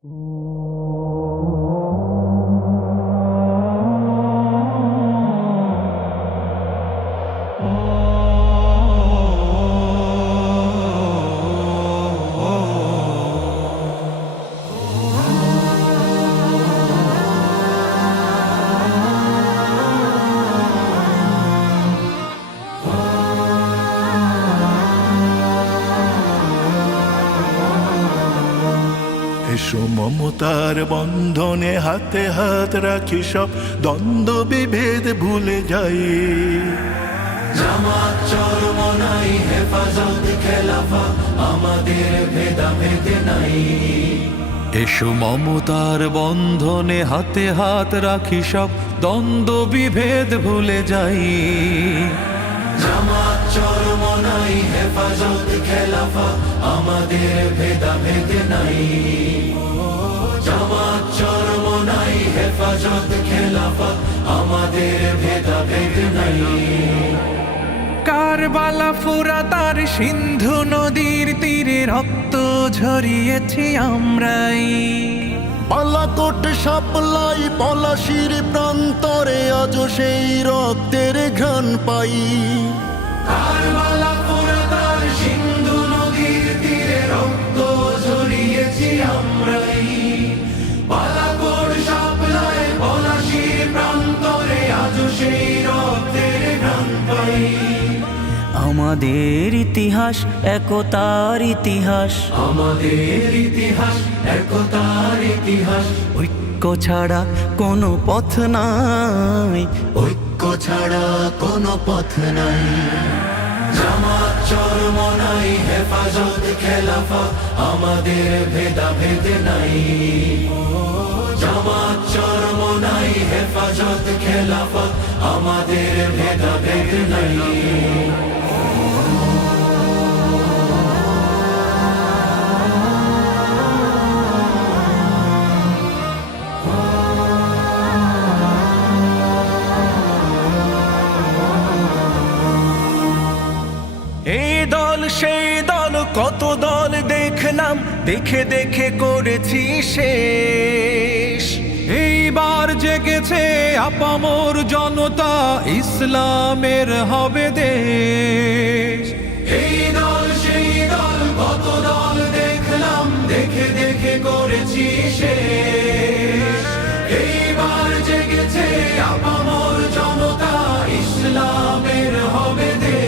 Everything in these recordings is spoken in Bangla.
এসো মমতার বন্ধনে হাতে হাত রাখি, সব দ্বন্দ্ব বিভেদ ভুলে যাই। জামাত চরমনাই হেফাজত খেলাফা, আমাদের ভেদাভেদ নাই। এসো মমতার বন্ধনে হাতে হাত রাখি, সব দ্বন্দ্ব বিভেদ ভুলে যাই। জামাত চরমনাই হেফাজত খেলাফা, আমাদের ভেদাভেদ নাই। জামাত চরমনাই হেফাজত খেলাফা, আমাদের ভেদাভেদ নাই। কারবালা ফুরাত আর সিন্ধু নদীর তীরে রক্ত ঝরিয়েছি আমরাই। বালাকোট সাপলাই পলাশির প্রান্তরে আজ সেই রক্তের ঘ্রাণ পাই। কারবালা ফুরাত আর সিন্ধু নদীর তীরে রক্ত ঝরিয়েছি আমরাই। বালাকোট সাপলাই পলাশির প্রান্তরে আজ সেই রক্তের ঘ্রাণ পাই। আমাদের ইতিহাস একতার ইতিহাস, আমাদের ইতিহাস একতার ইতিহাস। ঐক্য ছাড়া কোনো পথ নাই, ঐক্য ছাড়া কোনো পথ নাই। জামাত চরমনাই হেফাজত খেলাফা, আমাদের ভেদাভেদ নাই। জামাত চরমনাই হেফাজত খেলাফা, আমাদের ভেদাভেদ নাই। এই দল সেই দল কত দল দেখলাম, দেখে দেখে করেছি শেষ। এইবার জেগেছে আপামর জনতা, ইসলামের হবে দেশ। এই দল সেই দল কত দল দেখলাম, দেখে দেখে করেছি শেষ। এইবার জেগেছে আপামর জনতা, ইসলামের হবে দেশ।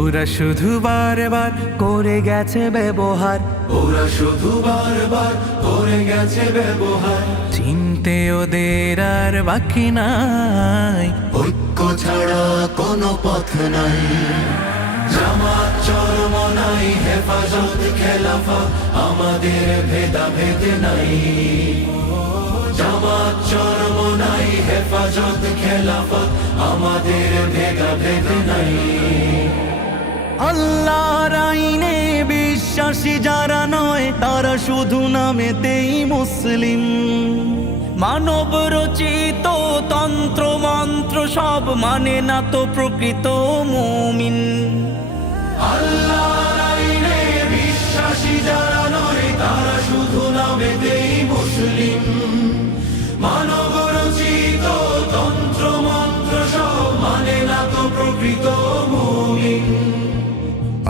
ওরা শুধু বারবার করে গেছে ব্যবহার, ওরা শুধু বারবার করে গেছে ব্যবহার। চিনতে ওদের আর বাকি নাই, ঐক্য ছাড়া কোনো পথ নাই। জামাত চরমনাই হেফাজত খেলাফা, আমাদের ভেদাভেদ নাই। জামাত চরমনাই হেফাজত খেলাফা, আমাদের ভেদাভেদ নাই। আল্লাহর আইনে বিশ্বাসী যারা নয়, তারা শুধু নামেতেই মুসলিম। মানব রচিত তন্ত্র মন্ত্র সব মানে না তো প্রকৃত মুমিন। আল্লাহর আইনে বিশ্বাসী যারা নয়, তারা শুধু নামেতেই মুসলিম। মানব রচিত তন্ত্র মন্ত্র সব মানে না তো প্রকৃত মুমিন।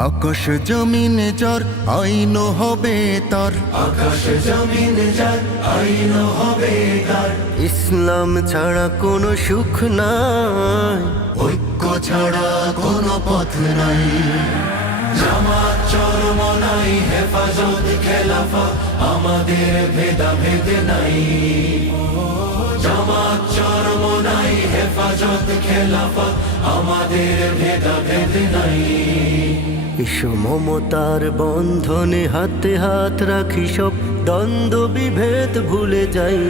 আকাশ জমিন যার আইন হবে তার, আকাশ জমিন যার আইন হবে তার। ইসলাম ছাড়া কোনো সুখ নাই, ঐক্য ছাড়া কোনো পথ নাই। জামাত চরমনাই হেফাজত খেলাফা, আমাদের ভেদাভেদ নাই। জামাত চরমনাই হেফাজত খেলাফা, আমাদের ভেদাভেদ নাই। এসো মমতার বন্ধনে হাতে হাত রাখি, সব দ্বন্দ্ব বিভেদ ভুলে যাই।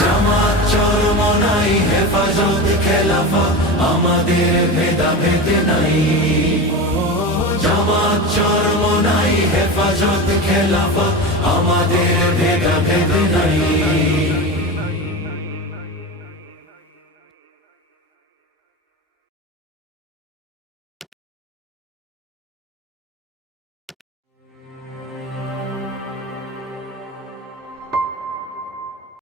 জামাত চরমনাই হেফাজত খেলাফা, আমাদের ভেদাভেদ নাই। জামাত চরমনাই হেফাজত খেলাফা,